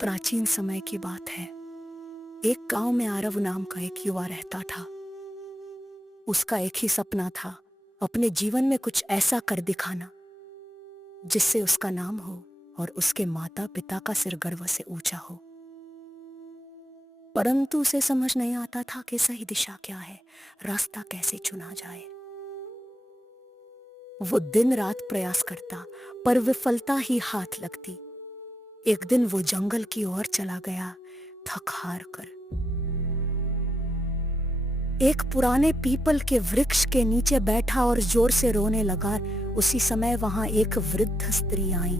प्राचीन समय की बात है। एक गांव में आरव नाम का एक युवा रहता था। उसका एक ही सपना था, अपने जीवन में कुछ ऐसा कर दिखाना जिससे उसका नाम हो और उसके माता पिता का सिर गर्व से ऊंचा हो। परंतु उसे समझ नहीं आता था कि सही दिशा क्या है, रास्ता कैसे चुना जाए। वो दिन रात प्रयास करता, पर विफलता ही हाथ लगती। एक दिन वो जंगल की ओर चला गया, थक हार कर। एक पुराने पीपल के वृक्ष के नीचे बैठा और जोर से रोने लगा। उसी समय वहां एक वृद्ध स्त्री आई।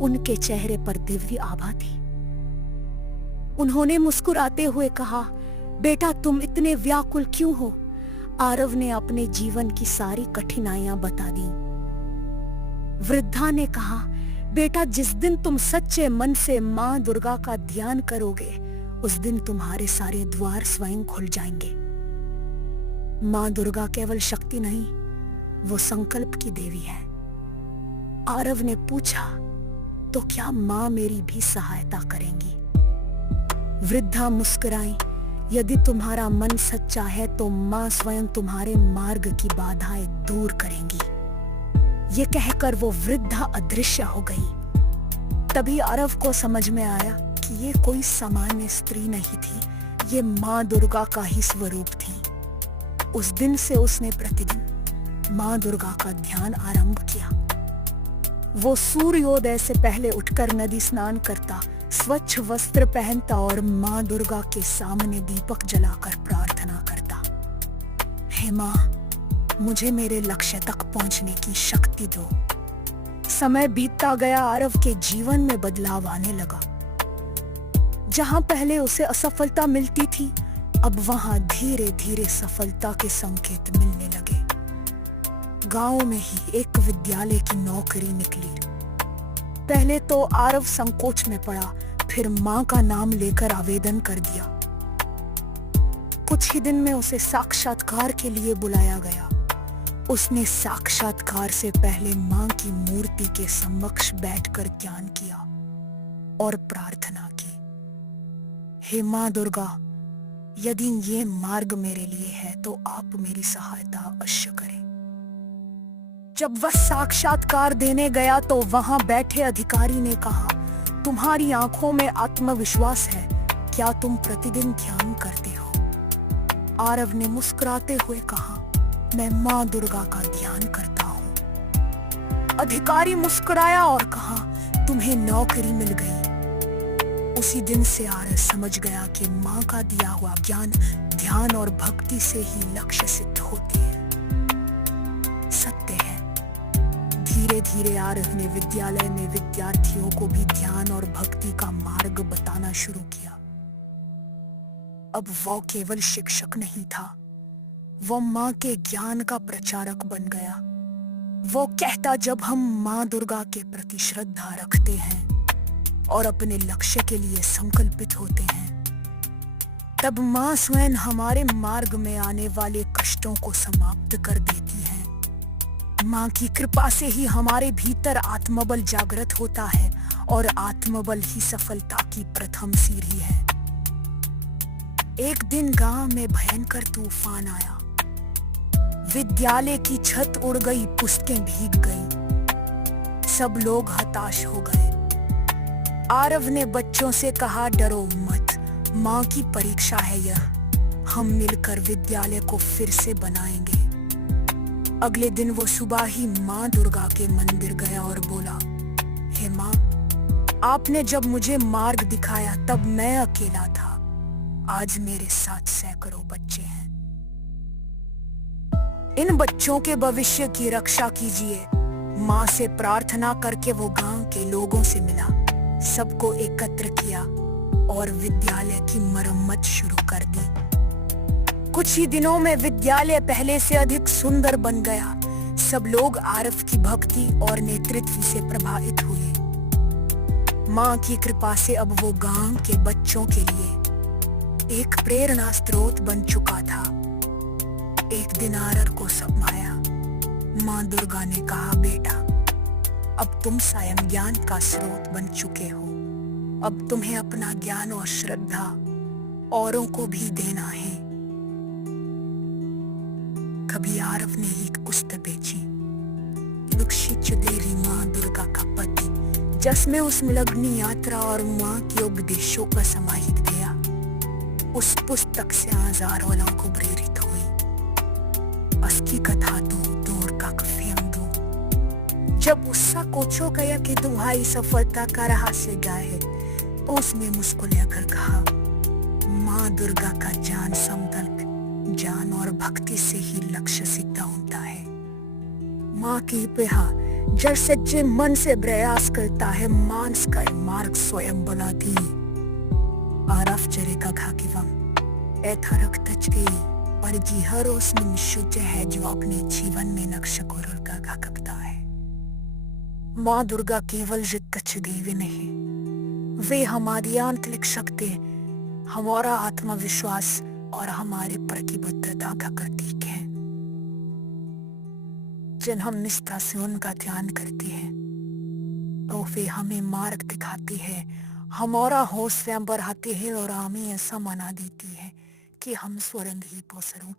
उनके चेहरे पर दिव्य आभा थी। उन्होंने मुस्कुराते हुए कहा, बेटा तुम इतने व्याकुल क्यों हो? आरव ने अपने जीवन की सारी कठिनाइयां बता दी। वृद्धा ने कहा, बेटा जिस दिन तुम सच्चे मन से मां दुर्गा का ध्यान करोगे, उस दिन तुम्हारे सारे द्वार स्वयं खुल जाएंगे। मां दुर्गा केवल शक्ति नहीं, वो संकल्प की देवी है। आरव ने पूछा, तो क्या मां मेरी भी सहायता करेंगी? वृद्धा मुस्कुराई, यदि तुम्हारा मन सच्चा है तो मां स्वयं तुम्हारे मार्ग की बाधाएं दूर करेंगी। ये कहकर वो वृद्धा अदृश्य हो गई। तभी आरव को समझ में आया कि ये कोई सामान्य स्त्री नहीं थी, ये मां दुर्गा का ही स्वरूप थी। उस दिन से उसने प्रतिदिन मां दुर्गा का ध्यान आरंभ किया। वो सूर्योदय से पहले उठकर नदी स्नान करता, स्वच्छ वस्त्र पहनता और मां दुर्गा के सामने दीपक जलाकर प्रार्थना करता, हे मां, मुझे मेरे लक्ष्य तक पहुंचने की शक्ति दो। समय बीतता गया, आरव के जीवन में बदलाव आने लगा। जहां पहले उसे असफलता मिलती थी, अब वहां धीरे धीरे सफलता के संकेत मिलने लगे। गांव में ही एक विद्यालय की नौकरी निकली। पहले तो आरव संकोच में पड़ा, फिर मां का नाम लेकर आवेदन कर दिया। कुछ ही दिन में उसे साक्षात्कार के लिए बुलाया गया। उसने साक्षात्कार से पहले मां की मूर्ति के समक्ष बैठकर ध्यान किया और प्रार्थना की, हे मां दुर्गा, यदि ये मार्ग मेरे लिए है तो आप मेरी सहायता अवश्य करें। जब वह साक्षात्कार देने गया तो वहां बैठे अधिकारी ने कहा, तुम्हारी आंखों में आत्मविश्वास है, क्या तुम प्रतिदिन ध्यान करते हो? आरव ने मुस्कुराते हुए कहा, मैं मां दुर्गा का ध्यान करता हूं। अधिकारी मुस्कुराया और कहा, तुम्हें नौकरी मिल गई। उसी दिन से आरव समझ गया कि मां का दिया हुआ ज्ञान, ध्यान और भक्ति से ही लक्ष्य सिद्ध होते हैं। सत्य है। धीरे धीरे आरव ने विद्यालय में विद्यार्थियों को भी ध्यान और भक्ति का मार्ग बताना शुरू किया। अब वो केवल शिक्षक नहीं था, वो मां के ज्ञान का प्रचारक बन गया। वो कहता, जब हम मां दुर्गा के प्रति श्रद्धा रखते हैं और अपने लक्ष्य के लिए संकल्पित होते हैं, तब मां स्वयं हमारे मार्ग में आने वाले कष्टों को समाप्त कर देती है। मां की कृपा से ही हमारे भीतर आत्मबल जागृत होता है और आत्मबल ही सफलता की प्रथम सीढ़ी है। एक दिन गांव में भयंकर तूफान आया। विद्यालय की छत उड़ गई, पुस्तकें भीग गईं। सब लोग हताश हो गए। आरव ने बच्चों से कहा, डरो मत, मां की परीक्षा है यह। हम मिलकर विद्यालय को फिर से बनाएंगे। अगले दिन वो सुबह ही मां दुर्गा के मंदिर गया और बोला, हे मां, आपने जब मुझे मार्ग दिखाया तब मैं अकेला था, आज मेरे साथ सैकड़ों बच्चे हैं। इन बच्चों के भविष्य की रक्षा कीजिए। मां से प्रार्थना करके वो गांव के लोगों से मिला, सबको एकत्र किया और विद्यालय की मरम्मत शुरू कर दी। कुछ ही दिनों में विद्यालय पहले से अधिक सुंदर बन गया। सब लोग आरव की भक्ति और नेतृत्व से प्रभावित हुए। मां की कृपा से अब वो गांव के बच्चों के लिए एक प्रेरणा स्रोत बन चुका था। एक दिन आरव को सपना आया। मां दुर्गा ने कहा, बेटा, अब तुम स्वयं ज्ञान का स्रोत बन चुके हो। अब तुम्हें अपना ज्ञान और श्रद्धा औरों को भी देना है। कभी आरव ने एक पुस्तक बेची, लुक्षी चुदेरी माँ दुर्गा का पति, जिसमें उस लग्नी यात्रा और माँ के उपदेशों का समाहित किया। उस पुस्तक से हजारों लोग को प्रेरित हुई। उसकी कथा दूर का फेम दो। जब उसका कोचो गया कि तुम्हारी सफलता का रहस्य क्या है, तो उसने मुस्कुराकर कहा, माँ दुर्गा का ज्ञान समतल ज्ञान और भक्ति से ही लक्ष्य सिद्ध होता है। माँ की पेहा जड़ सच्चे मन से प्रयास करता है, मानस का मार्ग स्वयं बनाती। आरफ चरे का घाकीवम ऐथरक तचके पर जी हर उस निमिष है जो अपने जीवन में नक्श को रुका घाकता है। माँ दुर्गा केवल कच्छ देवी नहीं, वे हमारी आंतरिक शक्ति, हमारा आत्मविश्वास और हमारी प्रतिबद्धता का प्रतीक है। जब हम निष्ठा से उनका ध्यान करते हैं तो वे हमें मार्ग दिखाती है, हमारा हौसला बढ़ाती है और हमें ऐसा मना देती है कि हम स्वयं ही पसरों